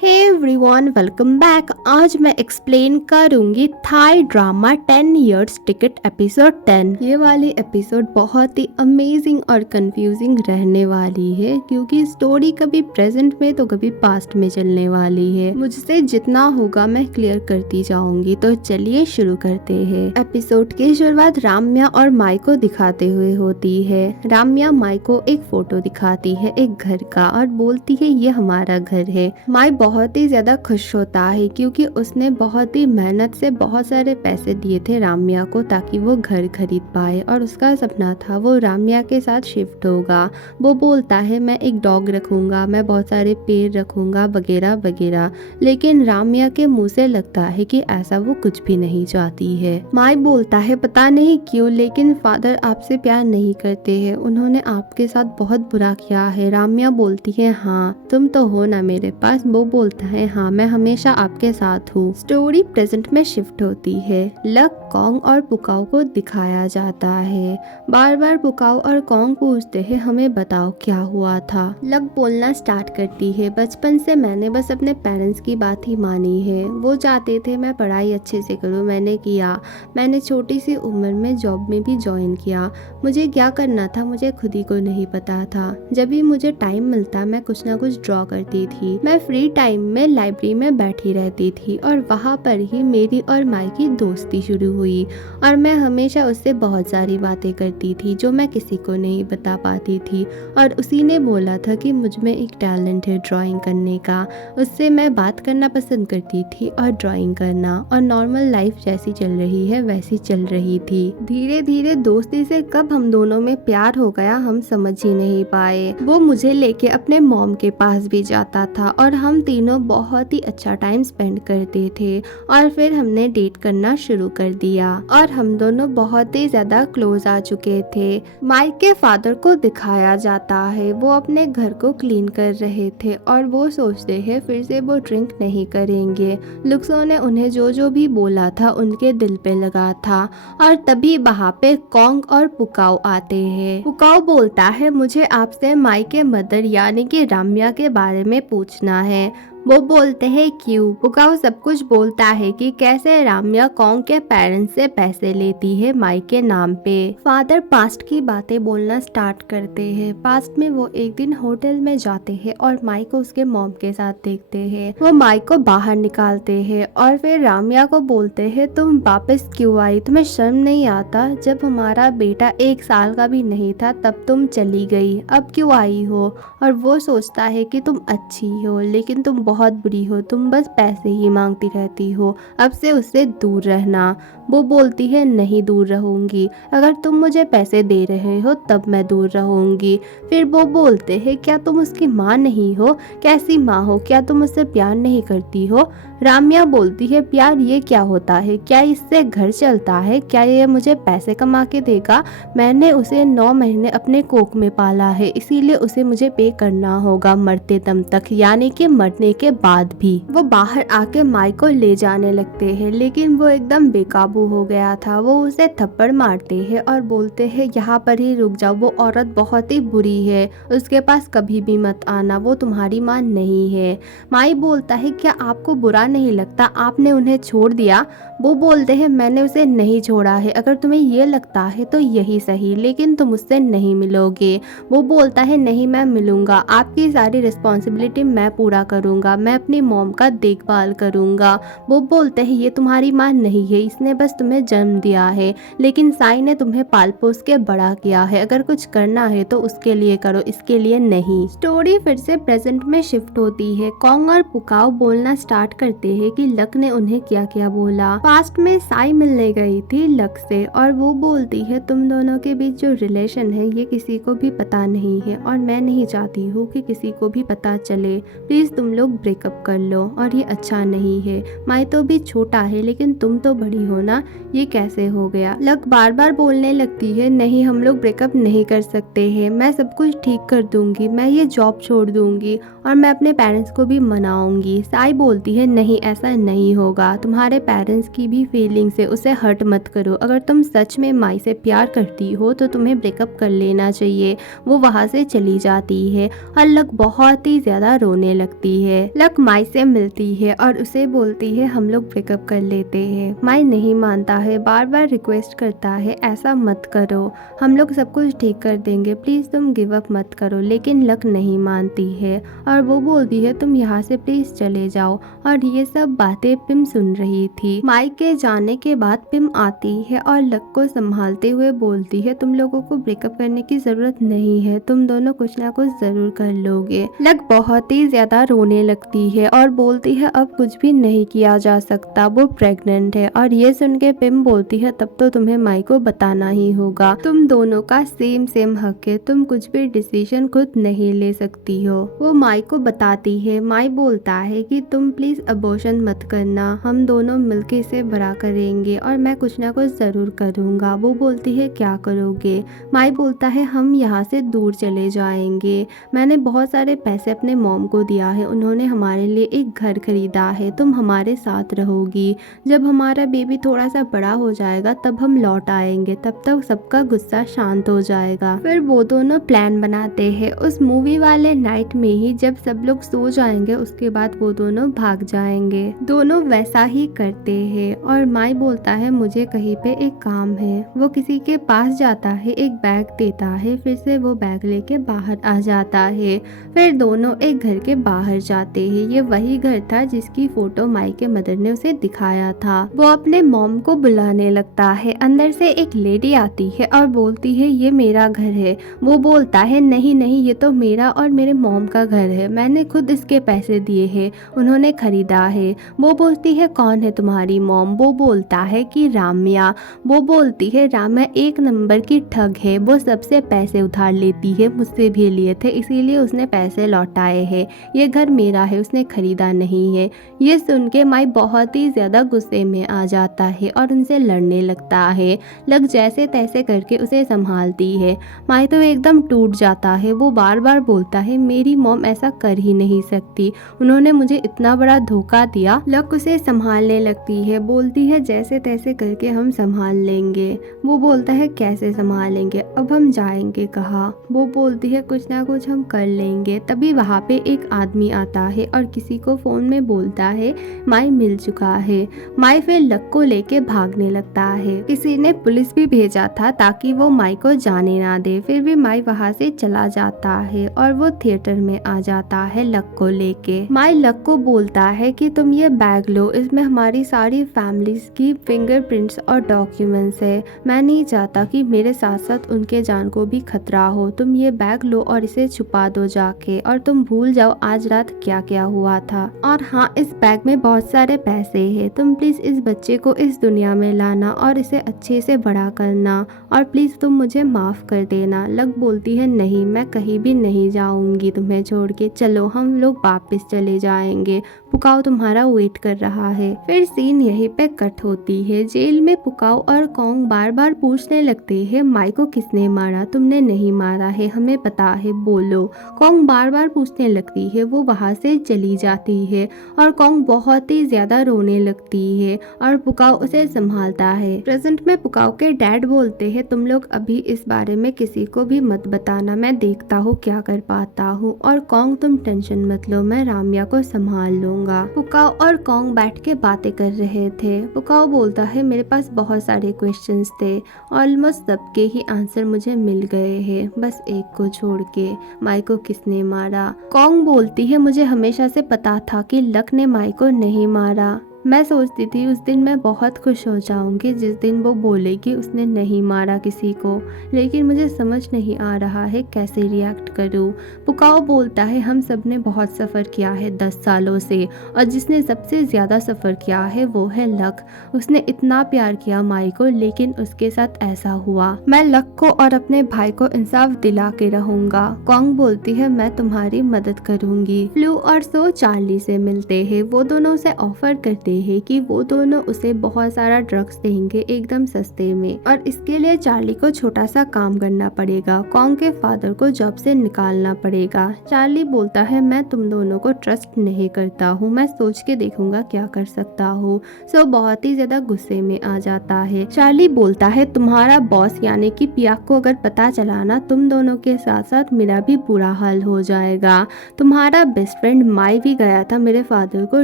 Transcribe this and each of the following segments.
Hey everyone, welcome back. आज मैं explain करूंगी Thai drama 10 years ticket episode 10। ये वाली एपिसोड बहुत ही अमेजिंग और कंफ्यूजिंग रहने वाली है क्योंकि स्टोरी कभी प्रेजेंट में तो कभी पास्ट में चलने वाली है। मुझसे जितना होगा मैं क्लियर करती जाऊंगी। तो चलिए शुरू करते हैं। एपिसोड की शुरुआत राम्या और माई को दिखाते हुए होती है। राम्या माई को एक फोटो दिखाती है एक घर का और बोलती है ये हमारा घर है। माई बहुत ही ज्यादा खुश होता है क्योंकि उसने बहुत ही मेहनत से बहुत सारे पैसे दिए थे राम्या को ताकि वो घर खरीद पाए और उसका सपना था वो राम्या के साथ शिफ्ट होगा। वो बोलता है मैं एक डॉग रखूंगा, मैं बहुत सारे पेड़ रखूंगा वगैरह वगैरह, लेकिन राम्या के मुंह से लगता है कि ऐसा वो कुछ भी नहीं चाहती है। माई बोलता है पता नहीं क्यों लेकिन फादर आपसे प्यार नहीं करते हैं, उन्होंने आपके साथ बहुत बुरा किया है। राम्या बोलती है हाँ तुम तो हो ना मेरे पास। वो बोलता है हाँ मैं हमेशा आपके साथ हूँ। स्टोरी प्रेजेंट में शिफ्ट होती है। लक, कॉन्ग और पुकाओ को दिखाया जाता है। बार बार पुकाओ और कॉन्ग पूछते हैं हमें बताओ क्या हुआ था। लक बोलना स्टार्ट करती है बचपन से मैंने बस अपने पेरेंट्स की बात ही मानी है। वो चाहते थे मैं पढ़ाई अच्छे से करूँ, मैंने किया। मैंने छोटी सी उम्र में जॉब में भी ज्वाइन किया। मुझे क्या करना था मुझे खुद ही को नहीं पता था। जब भी मुझे टाइम मिलता मैं कुछ ना कुछ ड्रॉ करती थी। मैं फ्री टाइम में लाइब्रेरी में बैठी रहती थी और वहाँ पर ही मेरी और माई की दोस्ती शुरू हुई और मैं हमेशा उससे बहुत सारी बातें करती थी जो मैं किसी को नहीं बता पाती थी। और उसी ने बोला था कि मुझ में एक टैलेंट है ड्राइंग करने का। उससे मैं बात करना पसंद करती थी और ड्राइंग करना, और नॉर्मल लाइफ जैसी चल रही है वैसी चल रही थी। धीरे धीरे दोस्ती से कब हम दोनों में प्यार हो गया हम समझ ही नहीं पाए। वो मुझे लेके अपने मॉम के पास भी जाता था और हम तीनों बहुत ही अच्छा टाइम स्पेंड करते थे और फिर हमने डेट करना शुरू कर दिया और हम दोनों बहुत ही ज्यादा क्लोज आ चुके थे। माइक के फादर को दिखाया जाता है वो अपने घर को क्लीन कर रहे थे और वो सोचते हैं फिर से वो ड्रिंक नहीं करेंगे। लुक्सो ने उन्हें जो जो भी बोला था उनके दिल पे लगा था और तभी वहाँ पे कॉन्ग और पुकाओ आते हैं। पुकाओ बोलता है मुझे आपसे माई के मदर यानी कि राम्या के बारे में पूछना है। वो बोलते हैं क्यों। पुकाओ सब कुछ बोलता है कि कैसे राम्या कॉन्ग के पेरेंट्स से पैसे लेती है माई के नाम पे। फादर पास्ट की बातें बोलना स्टार्ट करते हैं। पास्ट में वो एक दिन होटल में जाते हैं और माई को उसके मॉम के साथ देखते हैं। वो माई को बाहर निकालते हैं और फिर राम्या को बोलते हैं तुम वापस क्यों आई, तुम्हें शर्म नहीं आता, जब हमारा बेटा 1 साल का भी नहीं था तब तुम चली गई, अब क्यों आई हो। और वो सोचता है कि तुम अच्छी हो लेकिन तुम बहुत बुरी हो, तुम बस पैसे ही मांगती रहती हो, अब से उससे दूर रहना। वो बोलती है नहीं दूर रहूंगी, अगर तुम मुझे पैसे दे रहे हो तब मैं दूर रहूंगी। फिर वो बोलते हैं क्या तुम उसकी माँ नहीं हो, कैसी माँ हो, क्या तुम उससे प्यार नहीं करती हो। राम्या बोलती है प्यार ये क्या होता है, क्या इससे घर चलता है, क्या ये मुझे पैसे कमा के देगा, मैंने उसे 9 महीने अपने कोख में पाला है इसीलिए उसे मुझे पे करना होगा मरते दम तक, यानी कि मरने के बाद भी। वो बाहर आके माई को ले जाने लगते हैं लेकिन वो एकदम बेकाबू हो गया था। वो उसे थप्पड़ मारते हैं और बोलते हैं यहाँ पर ही रुक जाओ, वो औरत बहुत ही बुरी है, उसके पास कभी भी मत आना, वो तुम्हारी माँ नहीं है। माई बोलता है क्या आपको बुरा नहीं लगता, आपने उन्हें छोड़ दिया। वो बोलते हैं मैंने उसे नहीं छोड़ा है, अगर तुम्हें ये लगता है तो यही सही, लेकिन तुम उससे नहीं मिलोगे। वो बोलता है नहीं मैं मिलूंगा, आपकी सारी रिस्पॉन्सिबिलिटी मैं पूरा करूंगा, मैं अपनी मॉम का देखभाल करूंगा। वो बोलते हैं ये तुम्हारी माँ नहीं है, इसने बस तुम्हें जन्म दिया है, लेकिन साई ने तुम्हें पाल पोस के बड़ा किया है, अगर कुछ करना है तो उसके लिए करो, इसके लिए नहीं। स्टोरी फिर से प्रेजेंट में शिफ्ट होती है। कॉन्ग और पुकाओ बोलना स्टार्ट करते हैं कि लक ने उन्हें क्या क्या बोला। पास्ट में साई मिलने गई थी लक से और वो बोलती है तुम दोनों के बीच जो रिलेशन है ये किसी को भी पता नहीं है और मैं नहीं चाहती हूँ कि किसी को भी पता चले, प्लीज तुम लोग ब्रेकअप कर लो और ये अच्छा नहीं है। माई तो भी छोटा है लेकिन तुम तो बड़ी हो ना, ये कैसे हो गया। लक बार बार बोलने लगती है नहीं हम लोग ब्रेकअप नहीं कर सकते हैं, मैं सब कुछ ठीक कर दूंगी, मैं ये जॉब छोड़ दूंगी और मैं अपने पेरेंट्स को भी मनाऊंगी। साई बोलती है नहीं ऐसा नहीं होगा, तुम्हारे पेरेंट्स की भी फीलिंग्स है, उसे हर्ट मत करो। अगर तुम सच में माई से प्यार करती हो तो तुम्हें ब्रेकअप कर लेना चाहिए। वो वहाँ से चली जाती है और लक बहुत ही ज्यादा रोने लगती है। लक माई से मिलती है और उसे बोलती है हम लोग ब्रेकअप कर लेते हैं। माई नहीं मानता है, बार बार रिक्वेस्ट करता है ऐसा मत करो, हम लोग सब कुछ ठीक कर देंगे, प्लीज तुम गिव अप मत करो। लेकिन लक नहीं मानती है और वो बोलती है तुम यहाँ से प्लीज चले जाओ। और ये सब बातें पिम सुन रही थी। माई के जाने के बाद पिम आती है और लक को संभालते हुए बोलती है तुम लोगों को ब्रेकअप करने की जरूरत नहीं है, तुम दोनों कुछ ना कुछ जरूर कर लोगे। लक बहुत ही ज्यादा रोने लगती है और बोलती है अब कुछ भी नहीं किया जा सकता, वो प्रेग्नेंट है। और ये सुन के पिम बोलती है तब तो तुम्हें माई को बताना ही होगा, तुम दोनों का सेम हक है, तुम कुछ भी डिसीजन खुद नहीं ले सकती हो। वो माई को बताती है। माई बोलता है कि तुम प्लीज अबॉर्शन मत करना, हम दोनों मिलके इसे बड़ा करेंगे और मैं कुछ ना कुछ जरूर करूंगा। वो बोलती है क्या करोगे। माई बोलता है हम यहाँ से दूर चले जाएंगे, मैंने बहुत सारे पैसे अपने मॉम को दिया है, उन्होंने हमारे लिए एक घर खरीदा है, तुम हमारे साथ रहोगी, जब हमारा बेबी थोड़ा सा बड़ा हो जाएगा तब हम लौट आएंगे, तब तक सबका गुस्सा शांत हो जाएगा। फिर वो दोनों प्लान बनाते हैं। उस मूवी वाले नाइट में ही जब सब लोग सो जाएंगे उसके बाद वो दोनों भाग जाएंगे। दोनों वैसा ही करते हैं और माई बोलता है मुझे कहीं पे एक काम है। वो किसी के पास जाता है, एक बैग देता है, फिर से वो बैग लेके बाहर आ जाता है। फिर दोनों एक घर के बाहर जाते हैं। ये वही घर था जिसकी फोटो माई के मदर ने उसे दिखाया था। वो अपने मॉम को बुलाने लगता है। अंदर से एक लेडी आती है और बोलती है ये मेरा घर है। वो बोलता है नहीं नहीं ये तो मेरा और मेरे मॉम का घर है, मैंने खुद इसके पैसे दिए हैं, उन्होंने खरीदा है। वो बोलती है कौन है तुम्हारी मॉम। वो बोलता है कि राम्या। वो बोलती है राम्या एक नंबर की ठग है, वो सबसे पैसे उधार लेती है, मुझसे भी लिए थे इसीलिए उसने पैसे लौटाए हैं, ये घर मेरा है, उसने खरीदा नहीं है। ये सुन के माई बहुत ही ज्यादा गुस्से में आ जाता है और उनसे लड़ने लगता है। लग जैसे तैसे करके उसे संभालती है। माई तो एकदम टूट जाता है। वो बार बार बोलता है मेरी मॉम ऐसा कर ही नहीं सकती, उन्होंने मुझे इतना बड़ा धोखा दिया। लक उसे संभालने लगती है, बोलती है जैसे तैसे करके हम संभाल लेंगे। वो बोलता है कैसे संभालेंगे, अब हम जाएंगे कहाँ। वो बोलती है कुछ ना कुछ हम कर लेंगे। तभी वहाँ पे एक आदमी आता है और किसी को फोन में बोलता है माई मिल चुका है। माई फिर लक को लेके भागने लगता है। किसी ने पुलिस भी भेजा था ताकि वो माई को जाने ना दे, फिर भी माई वहाँ से चला जाता है और वो थिएटर में आ जाता है लक को लेके। माई लक को बोलता है कि तुम ये बैग लो, इसमें हमारी सारी फैमिलीज की फिंगरप्रिंट्स और डॉक्यूमेंट्स है, मैं नहीं चाहता कि मेरे साथ साथ उनके जान को भी खतरा हो, तुम ये बैग लो और इसे छुपा दो जाके और तुम भूल जाओ आज रात क्या क्या हुआ था। और हाँ इस बैग में बहुत सारे पैसे हैं, तुम प्लीज इस बच्चे को इस दुनिया में लाना और इसे अच्छे से बड़ा करना और प्लीज तुम मुझे माफ कर देना। लक बोलती है नहीं मैं कहीं भी नहीं जाऊंगी तुम्हें छोड़ के, चलो हम लोग वापस चले जाएंगे, पुकाओ तुम्हारा वेट कर रहा है। फिर सीन यहीं पे कट होती है। जेल में पुकाओ और कॉन्ग बार बार पूछने लगते हैं माई को किसने मारा, तुमने नहीं मारा है, हमें पता है बोलो। कॉन्ग बार बार पूछने लगती है। वो वहाँ से चली जाती है और कॉन्ग बहुत ही ज्यादा रोने लगती है और पुकाओ उसे संभालता है। प्रेजेंट में पुकाओ के डैड बोलते हैं तुम लोग अभी इस बारे में किसी को भी मत बताना, मैं देखता हूँ क्या कर पाता हूँ, और कॉन्ग तुम टेंशन मत लो, मैं राम्या को संभाल लूंगा। पुकाओ और कॉन्ग बैठ के बातें कर रहे थे। पुकाओ बोलता है मेरे पास बहुत सारे क्वेश्चंस थे, ऑलमोस्ट सबके ही आंसर मुझे मिल गए हैं, बस एक को छोड़ के, माई को किसने मारा। कॉन्ग बोलती है मुझे हमेशा से पता था कि लक ने माई को नहीं मारा, मैं सोचती थी उस दिन मैं बहुत खुश हो जाऊंगी जिस दिन वो बोलेगी उसने नहीं मारा किसी को, लेकिन मुझे समझ नहीं आ रहा है कैसे रिएक्ट करूं। पुकाओ बोलता है हम सब ने बहुत सफ़र किया है 10 सालों से, और जिसने सबसे ज़्यादा सफ़र किया है वो है लक। उसने इतना प्यार किया माई को, लेकिन उसके साथ ऐसा हुआ। मैं लक को और अपने भाई को इंसाफ दिला के रहूंगा। कॉन्ग बोलती है मैं तुम्हारी मदद करूंगी। फ्लू और सो चार्ली से मिलते हैं। वो दोनों उसे ऑफर करते बोलते हैं कि वो दोनों उसे बहुत सारा ड्रग्स देंगे एकदम सस्ते में, और इसके लिए चार्ली को छोटा सा काम करना पड़ेगा। कॉन्ग के फादर को जॉब से निकालना पड़ेगा। चार्ली बोलता है मैं तुम दोनों को ट्रस्ट नहीं करता हूँ, मैं सोच के देखूंगा क्या कर सकता हूँ। सो बहुत ही ज्यादा गुस्से में आ जाता है। चार्ली बोलता है तुम्हारा बॉस यानी कि पियाक को अगर पता चला ना, तुम दोनों के साथ साथ मेरा भी बुरा हाल हो जाएगा। तुम्हारा बेस्ट फ्रेंड माई भी गया था मेरे फादर को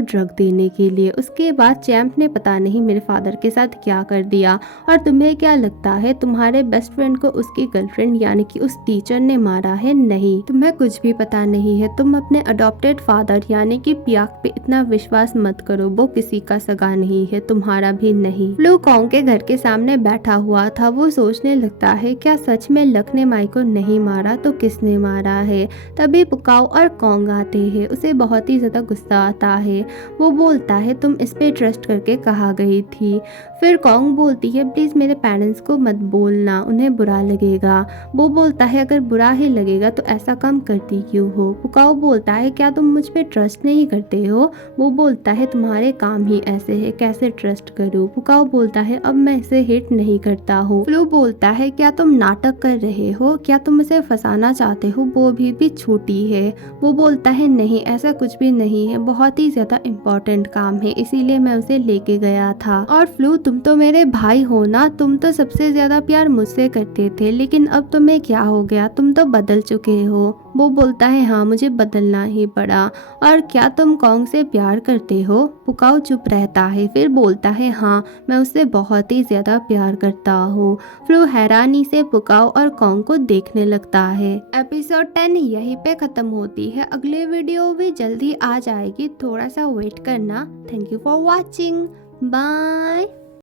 ड्रग देने के लिए, उसके बाद चैम्प ने पता नहीं मेरे फादर के साथ क्या कर दिया। और तुम्हें क्या लगता है तुम्हारे बेस्ट फ्रेंड को उसकी गर्लफ्रेंड यानी कि उस टीचर ने मारा है? नहीं, तुम्हें कुछ भी पता नहीं है। तुम अपने अडॉप्टेड फादर यानी कि पियाक पे इतना विश्वास मत करो, वो किसी का सगा नहीं है, तुम्हारा भी नहीं। फ्लू कॉन्ग के घर के सामने बैठा हुआ था। वो सोचने लगता है क्या सच में लक ने माई को नहीं मारा तो किसने मारा है। तभी पुकाओ और कॉन्ग आते हैं। उसे बहुत ही ज्यादा गुस्सा आता है। वो बोलता है तुम इस पे ट्रस्ट करके कहाँ गई थी। फिर कॉन्ग बोलती है प्लीज मेरे पेरेंट्स को मत बोलना, उन्हें बुरा लगेगा। वो बोलता है अगर बुरा ही लगेगा तो ऐसा काम करती क्यों हो। पुकाओ बोलता है क्या तुम मुझ पे ट्रस्ट नहीं करते हो। वो बोलता है तुम्हारे काम ही ऐसे है, कैसे ट्रस्ट करूँ। पुकाओ बोलता है अब मैं इसे हिट नहीं करता हूँ। फ्लू बोलता है क्या तुम नाटक कर रहे हो, क्या तुम उसे फंसाना चाहते हो, वो भी छोटी है। वो बोलता है नहीं ऐसा कुछ भी नहीं है, बहुत ही ज्यादा इम्पोर्टेंट काम है इसीलिए मैं उसे लेके गया था। और फ्लू तुम तो मेरे भाई हो ना, तुम तो सबसे ज्यादा प्यार मुझसे करते थे, लेकिन अब तुम्हें क्या हो गया, तुम तो बदल चुके हो। वो बोलता है हाँ मुझे बदलना ही पड़ा। और क्या तुम कॉन्ग से प्यार करते हो। पुकाओ चुप रहता है, फिर बोलता है हाँ मैं उससे बहुत ही ज्यादा प्यार करता हूँ। फ्लू हैरानी से पुकाओ और कॉन्ग को देखने लगता है। एपिसोड 10 यहीं पे खत्म होती है। अगले वीडियो भी जल्दी आ जाएगी, थोड़ा सा वेट करना। Thank you for watching, bye.